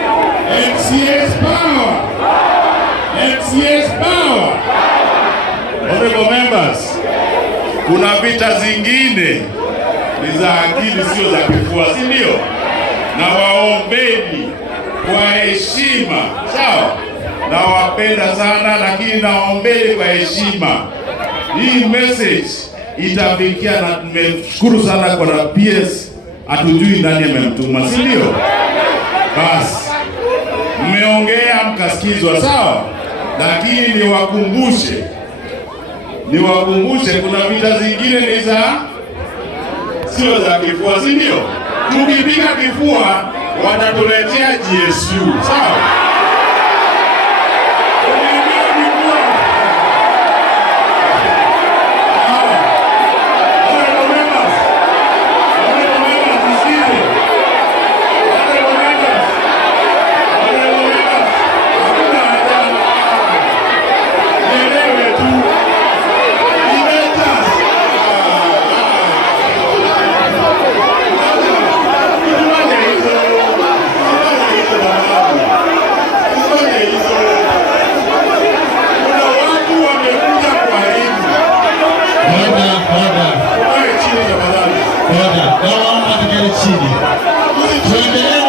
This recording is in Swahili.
MCAs power! MCAs power! Honorable members, kuna vita zingine ni za akili, sio za kifua, si ndio? Na waombeni kwa heshima, sawa? Nawapenda sana, lakini naombeni kwa heshima. Hii message itafikia, na tumeshukuru sana kwa PS, hatujui nani amemtuma, si ndio? Basi mmeongea mkasikizwa, sawa, lakini niwakumbushe kuna vita zingine ni za sio za kifua, si ndio? Tukipiga kifua watatuletea GSU, sawa? Tuendelee